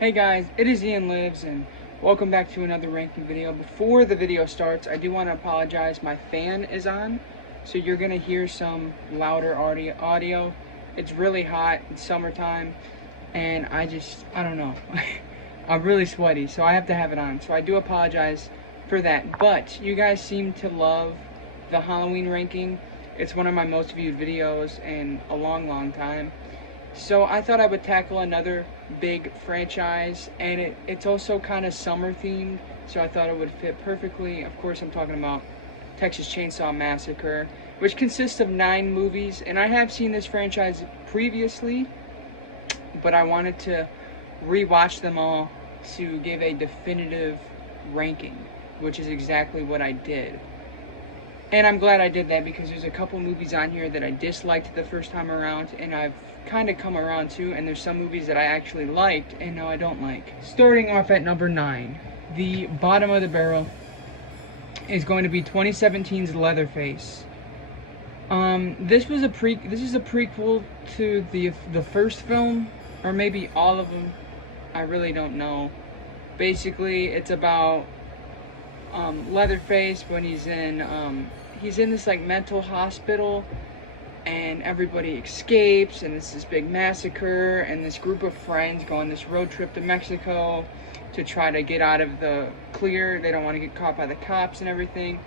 Hey guys, it is Ian Lives and welcome back to another ranking video. Before the video starts, I do want to apologize. My fan is on, so you're going to hear some louder audio. It's really hot, it's summertime, and I don't know. I'm really sweaty, so I have to have it on. So I do apologize for that. But you guys seem to love the Halloween ranking. It's one of my most viewed videos in a long time. So I thought I would tackle another big franchise, and it's also kind of summer themed, so I thought it would fit perfectly. Of course, I'm talking about Texas Chainsaw Massacre, which consists of 9 movies, and I have seen this franchise previously, but I wanted to rewatch them all to give a definitive ranking, which is exactly what I did. And I'm glad I did that because there's a couple movies on here that I disliked the first time around, and I've kind of come around to, and there's some movies that I actually liked and now I don't like. Starting off at number 9, the bottom of the barrel is going to be 2017's Leatherface. This is a prequel to the first film, or maybe all of them. I really don't know. Basically, it's about Leatherface when he's in this like mental hospital, and everybody escapes, and it's this big massacre, and this group of friends go on this road trip to Mexico to try to get out of the clear. They don't want to get caught by the cops and everything.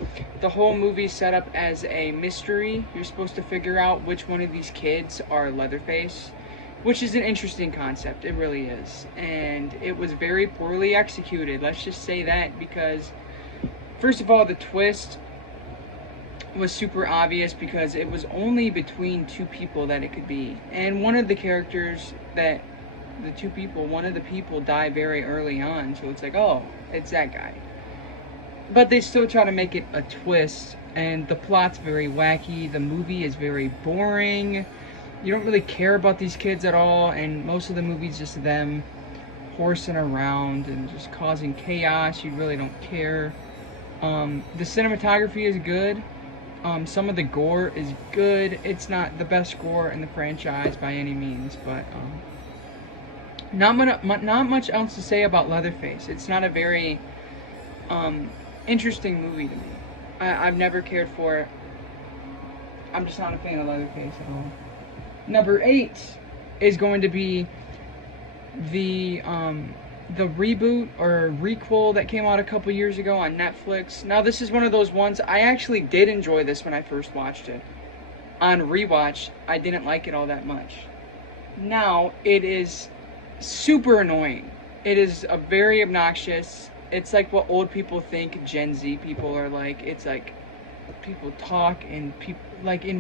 The whole movie is set up as a mystery. You're supposed to figure out which one of these kids are Leatherface, which is an interesting concept. It really is. And it was very poorly executed. Let's just say that, because first of all, the twist was super obvious because it was only between 2 people that it could be. And one of the characters one of the people die very early on, so it's like, oh, it's that guy. But they still try to make it a twist, and the plot's very wacky, the movie is very boring, you don't really care about these kids at all, and most of the movie's just them horsing around and just causing chaos. You really don't care. The cinematography is good. Some of the gore is good. It's not the best gore in the franchise by any means, but not much else to say about Leatherface. It's not a very interesting movie to me. I've never cared for it. I'm just not a fan of Leatherface at all. Number 8 is going to be the reboot or requel that came out a couple years ago on Netflix. Now, this is one of those ones, I actually did enjoy this when I first watched it. On rewatch, I didn't like it all that much. Now, it is super annoying. It is a very obnoxious. It's like what old people think Gen Z people are like. It's like people talk in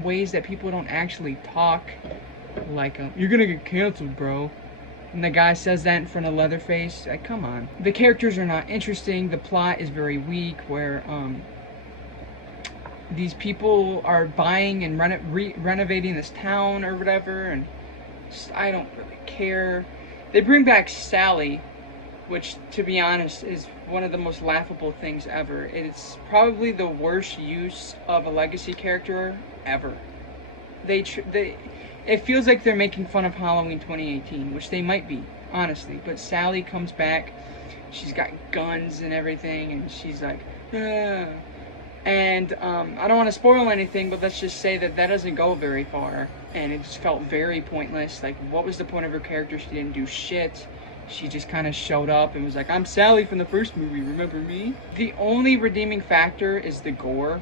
ways that people don't actually talk. Like, you're gonna get canceled, bro. And the guy says that in front of Leatherface. Like, come on. The characters are not interesting. The plot is very weak, where these people are buying and renovating this town or whatever, and I don't really care. They bring back Sally, which, to be honest, is one of the most laughable things ever. It's probably the worst use of a legacy character ever. It feels like they're making fun of Halloween 2018, which they might be, honestly. But Sally comes back, she's got guns and everything, and she's like, ah. And I don't want to spoil anything, but let's just say that doesn't go very far, and it just felt very pointless. Like, what was the point of her character? She didn't do shit. She just kind of showed up and was like, I'm Sally from the first movie, remember me? The only redeeming factor is the gore.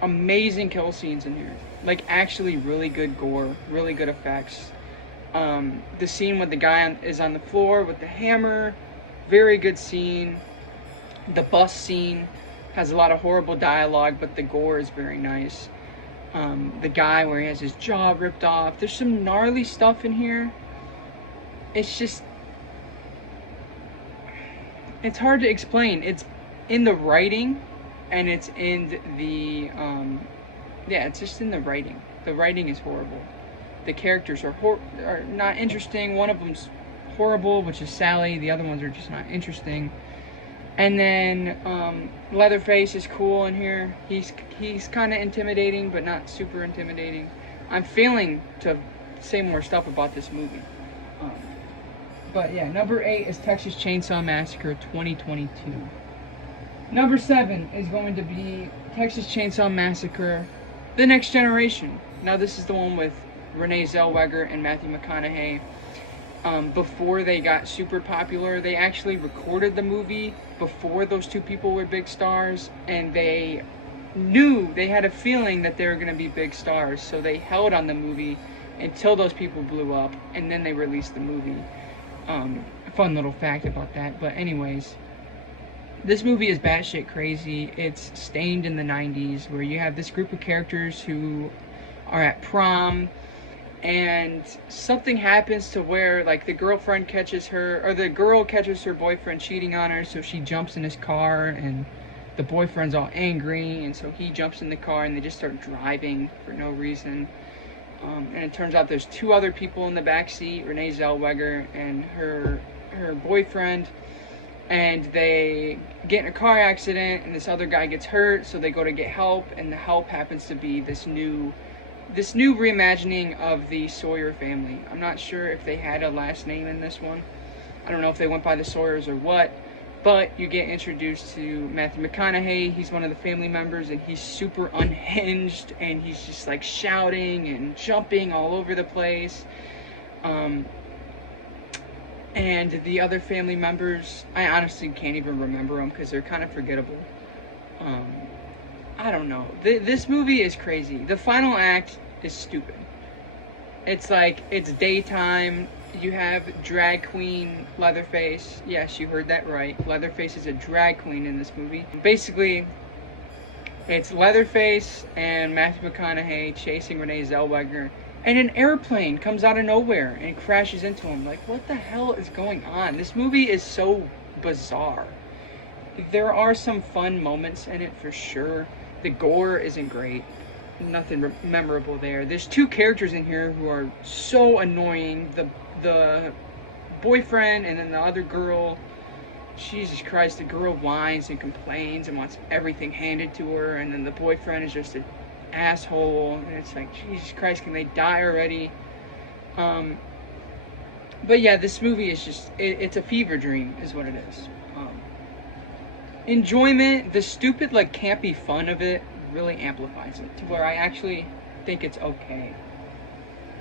Amazing kill scenes in here. Like, actually really good gore, really good effects. The scene with the guy is on the floor with the hammer, very good scene. The bus scene has a lot of horrible dialogue, but the gore is very nice. The guy where he has his jaw ripped off. There's some gnarly stuff in here. It's just, it's hard to explain. It's in the writing, and it's in the it's just in the writing. The writing is horrible. The characters are not interesting. One of them's horrible, which is Sally. The other ones are just not interesting. And then Leatherface is cool in here. He's kind of intimidating, but not super intimidating. I'm failing to say more stuff about this movie. But yeah, number 8 is Texas Chainsaw Massacre 2022. Number 7 is going to be Texas Chainsaw Massacre The Next Generation. Now this is the one with Renee Zellweger and Matthew McConaughey. Before they got super popular, they actually recorded the movie before those two people were big stars, and they had a feeling that they were going to be big stars, so they held on the movie until those people blew up, and then they released the movie. Fun little fact about that. But anyways, this movie is batshit crazy. It's stained in the 90s, where you have this group of characters who are at prom, and something happens to where, like, the girlfriend catches her, or the girl catches her boyfriend cheating on her, so she jumps in his car, and the boyfriend's all angry, and so he jumps in the car, and they just start driving for no reason. And it turns out there's two other people in the backseat, Renee Zellweger and her boyfriend, and they get in a car accident, and this other guy gets hurt, so they go to get help, and the help happens to be this new reimagining of the Sawyer family. I'm not sure if they had a last name in this one. I don't know if they went by the Sawyers or what, but you get introduced to Matthew McConaughey. He's one of the family members, and he's super unhinged, and he's just like shouting and jumping all over the place. And the other family members, I honestly can't even remember them because they're kind of forgettable. I don't know. This movie is crazy. The final act is stupid. It's like, it's daytime. You have drag queen Leatherface. Yes, you heard that right. Leatherface is a drag queen in this movie. Basically, it's Leatherface and Matthew McConaughey chasing Renee Zellweger, and an airplane comes out of nowhere and crashes into him. Like, what the hell is going on? This movie is so bizarre. There are some fun moments in it for sure. The gore isn't great. Nothing memorable there. There's two characters in here who are so annoying. The boyfriend and then the other girl. Jesus Christ, the girl whines and complains and wants everything handed to her, and then the boyfriend is just an asshole, and it's like, Jesus Christ, can they die already? But yeah, this movie is just, it's a fever dream is what it is. Enjoyment, the stupid, like, campy fun of it really amplifies it to where I actually think it's okay.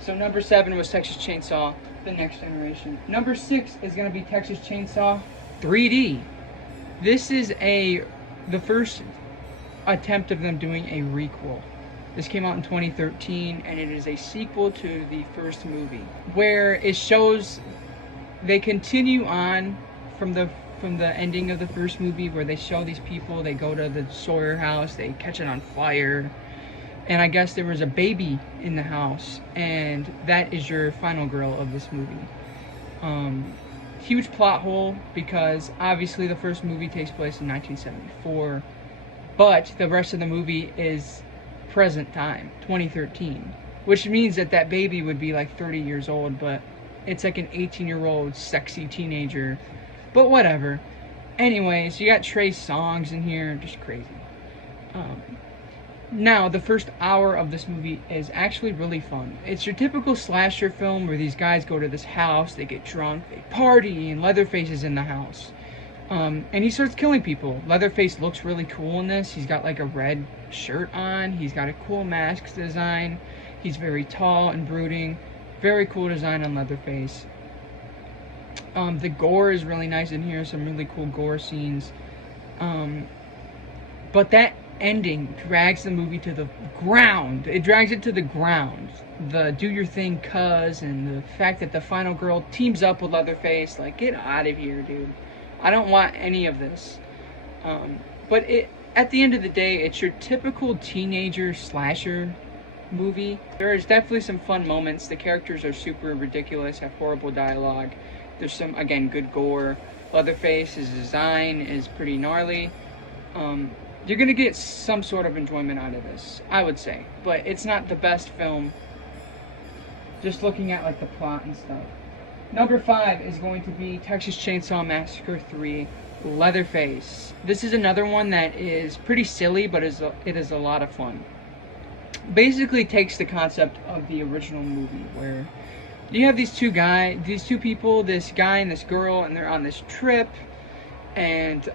So number 7 was Texas Chainsaw The Next Generation. Number 6 is going to be Texas Chainsaw 3D. This is the first attempt of them doing a requel. This came out in 2013, and it is a sequel to the first movie, where it shows they continue on from the ending of the first movie, where they show these people, they go to the Sawyer house, they catch it on fire, and I guess there was a baby in the house, and that is your final girl of this movie. Huge plot hole, because obviously the first movie takes place in 1974, but the rest of the movie is present time, 2013, which means that baby would be like 30 years old, but it's like an 18-year-old sexy teenager. But whatever. Anyways, you got Trey Songz in here, just crazy. Now, the first hour of this movie is actually really fun. It's your typical slasher film where these guys go to this house, they get drunk, they party, and Leatherface is in the house. And he starts killing people. Leatherface looks really cool in this. He's got like a red shirt on. He's got a cool mask design. He's very tall and brooding. Very cool design on Leatherface. The gore is really nice in here. Some really cool gore scenes. But that ending drags the movie to the ground. It drags it to the ground. The do your thing cuz, and the fact that the final girl teams up with Leatherface. Like, get out of here, dude. I don't want any of this. But at the end of the day, it's your typical teenager slasher movie. There is definitely some fun moments. The characters are super ridiculous, have horrible dialogue. There's some, again, good gore. Leatherface's design is pretty gnarly. You're going to get some sort of enjoyment out of this, I would say. But it's not the best film, just looking at like the plot and stuff. Number 5 is going to be Texas Chainsaw Massacre 3, Leatherface. This is another one that is pretty silly, but it is a lot of fun. Basically takes the concept of the original movie, where you have these two people, this guy and this girl, and they're on this trip, and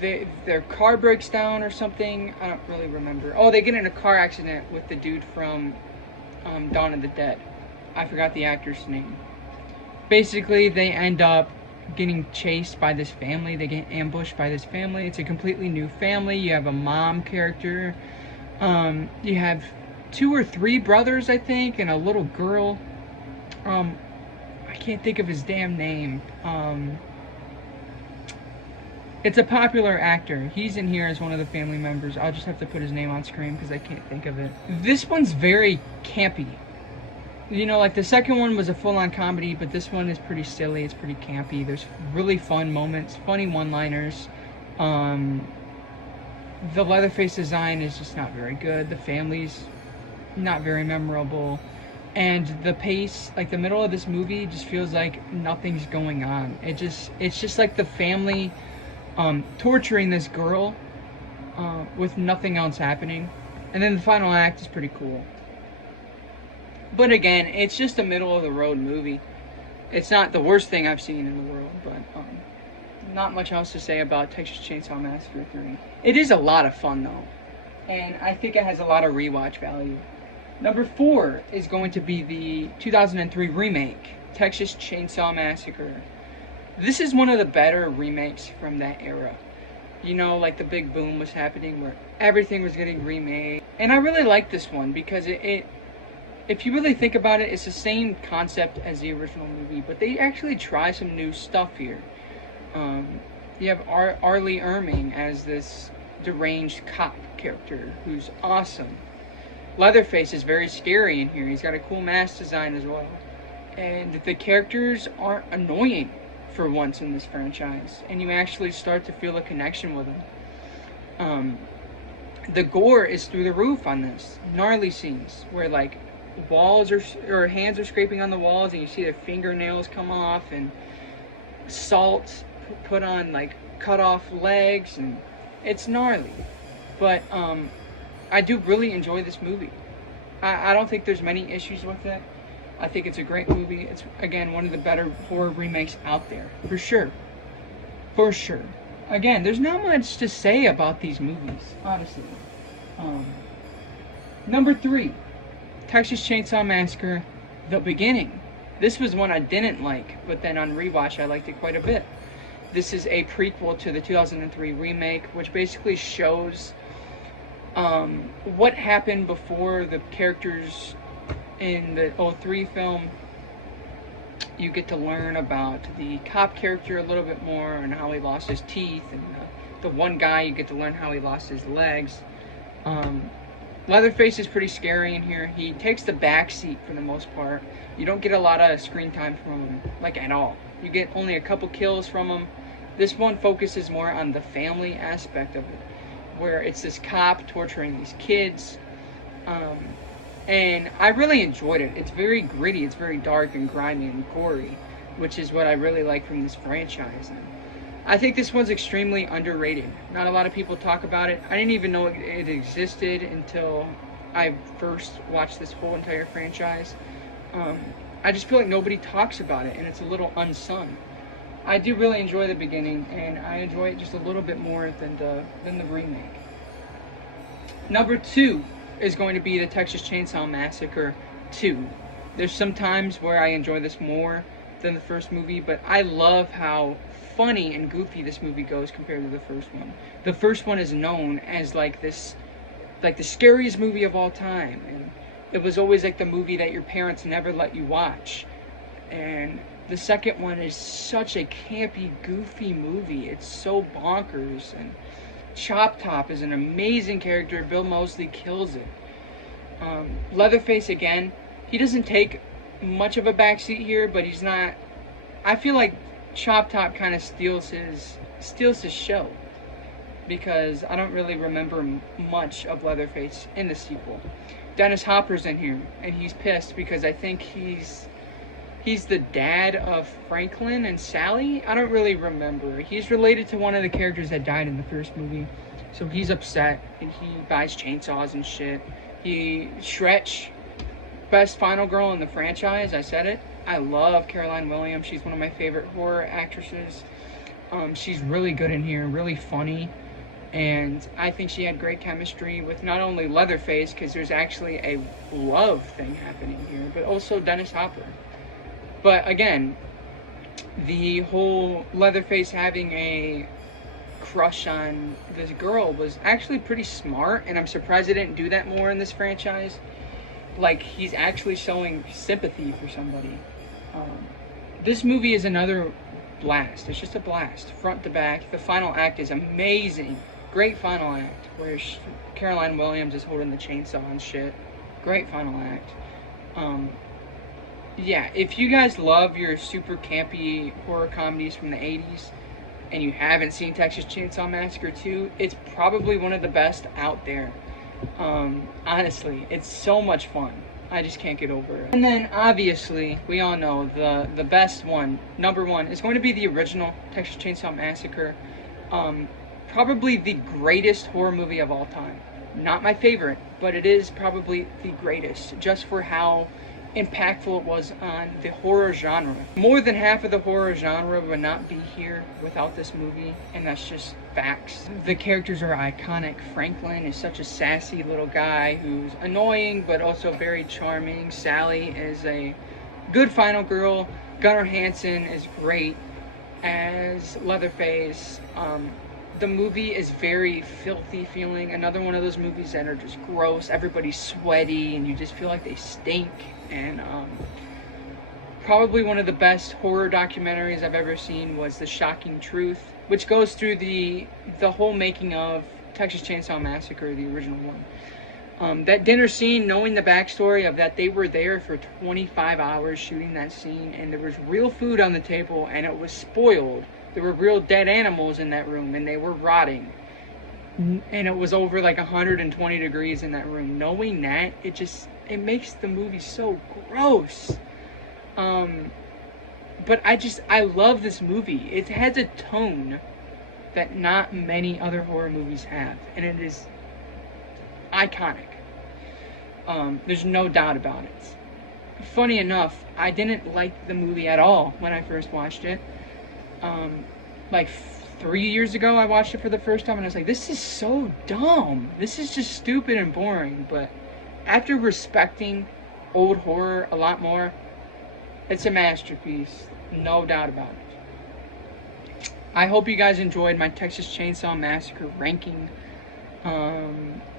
their car breaks down or something. I don't really remember. Oh, they get in a car accident with the dude from Dawn of the Dead. I forgot the actor's name. Basically, they end up getting chased by this family. They get ambushed by this family. It's a completely new family. You have a mom character. You have 2 or 3 brothers, I think, and a little girl. I can't think of his damn name. It's a popular actor. He's in here as one of the family members. I'll just have to put his name on screen because I can't think of it. This one's very campy. You know, like the second one was a full-on comedy, but this one is pretty silly. It's pretty campy. There's really fun moments, funny one-liners. The Leatherface design is just not very good. The family's not very memorable. And the pace, like the middle of this movie, just feels like nothing's going on. It's just like the family torturing this girl with nothing else happening. And then the final act is pretty cool. But again, it's just a middle-of-the-road movie. It's not the worst thing I've seen in the world, but not much else to say about Texas Chainsaw Massacre 3. It is a lot of fun, though. And I think it has a lot of rewatch value. Number 4 is going to be the 2003 remake, Texas Chainsaw Massacre. This is one of the better remakes from that era. You know, like the big boom was happening where everything was getting remade. And I really like this one because if you really think about it, it's the same concept as the original movie, but they actually try some new stuff here. You have Arlie Erming as this deranged cop character who's awesome. Leatherface is very scary in here. He's got a cool mask design as well. And the characters aren't annoying for once in this franchise, and you actually start to feel a connection with them. The gore is through the roof on this. Gnarly scenes where like walls or hands are scraping on the walls and you see their fingernails come off, and salt put on like cut off legs, and it's gnarly. But I do really enjoy this movie. I don't think there's many issues with it. I think it's a great movie. It's, again, one of the better horror remakes out there. For sure. For sure. Again, there's not much to say about these movies, honestly. Number 3. Texas Chainsaw Massacre, The Beginning. This was one I didn't like, but then on rewatch I liked it quite a bit. This is a prequel to the 2003 remake, which basically shows what happened before the characters in the 03 film. You get to learn about the cop character a little bit more and how he lost his teeth, and the one guy, you get to learn how he lost his legs. Leatherface is pretty scary in here. He takes the back seat for the most part. You don't get a lot of screen time from him, like at all. You get only a couple kills from him. This one focuses more on the family aspect of it, where it's this cop torturing these kids. And I really enjoyed it. It's very gritty, it's very dark and grimy and gory, which is what I really like from this franchise. And I think this one's extremely underrated. Not a lot of people talk about it. I didn't even know it existed until I first watched this whole entire franchise. I just feel like nobody talks about it, and it's a little unsung. I do really enjoy The Beginning, and I enjoy it just a little bit more than the remake. Number 2 is going to be the Texas Chainsaw Massacre 2. There's some times where I enjoy this more than the first movie, but I love how funny and goofy this movie goes compared to the first one. The first one is known as like the scariest movie of all time, and it was always like the movie that your parents never let you watch. And the second one is such a campy, goofy movie. It's so bonkers, and Chop Top is an amazing character. Bill Moseley kills it. Leatherface, again, he doesn't take much of a backseat here, but he's not. I feel like Chop Top kind of steals his show, because I don't really remember much of Leatherface in the sequel. Dennis Hopper's in here, and he's pissed because I think he's the dad of Franklin and Sally. I don't really remember. He's related to one of the characters that died in the first movie. So he's upset, and he buys chainsaws and shit. Stretch best final girl in the franchise. I said it. I love Caroline Williams. She's one of my favorite horror actresses. She's really good in here, really funny. And I think she had great chemistry with not only Leatherface, because there's actually a love thing happening here, but also Dennis Hopper. But again, the whole Leatherface having a crush on this girl was actually pretty smart, and I'm surprised they didn't do that more in this franchise. Like, he's actually showing sympathy for somebody. This movie is another blast. It's just a blast, front to back. The final act is amazing. Great final act, where Caroline Williams is holding the chainsaw and shit. Great final act. Yeah, if you guys love your super campy horror comedies from the 80s, and you haven't seen Texas Chainsaw Massacre 2, it's probably one of the best out there. Honestly, it's so much fun. I just can't get over it. And then, obviously, we all know the best one, number one, is going to be the original Texas Chainsaw Massacre. Probably the greatest horror movie of all time. Not my favorite, but it is probably the greatest, just for how impactful it was on the horror genre. More than half of the horror genre would not be here without this movie, and that's just facts. The characters are iconic. Franklin is such a sassy little guy who's annoying but also very charming. Sally is a good final girl. Gunnar Hansen is great as Leatherface. The movie is very filthy feeling. Another one of those movies that are just gross. Everybody's sweaty and you just feel like they stink. And probably one of the best horror documentaries I've ever seen was The Shocking Truth, which goes through the whole making of Texas Chainsaw Massacre, the original one. That dinner scene, knowing the backstory of that, they were there for 25 hours shooting that scene, and there was real food on the table, and it was spoiled. There were real dead animals in that room, and they were rotting. And it was over like 120 degrees in that room. Knowing that, it makes the movie so gross. But I love this movie. It has a tone that not many other horror movies have, and it is iconic. There's no doubt about it. Funny enough, I didn't like the movie at all when I first watched it. Like 3 years ago, I watched it for the first time, and I was like, this is so dumb. This is just stupid and boring. But after respecting old horror a lot more, it's a masterpiece. No doubt about it. I hope you guys enjoyed my Texas Chainsaw Massacre ranking.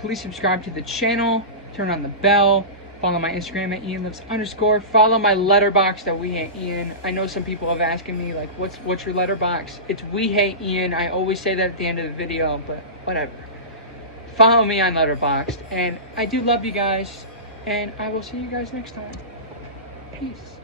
Please subscribe to the channel. Turn on the bell. Follow my Instagram at IanLives_. Follow my Letterboxd at wehateian. I know some people have asked me, like, what's your Letterboxd? It's wehateian. I always say that at the end of the video, but whatever. Follow me on Letterboxd. And I do love you guys. And I will see you guys next time. Peace.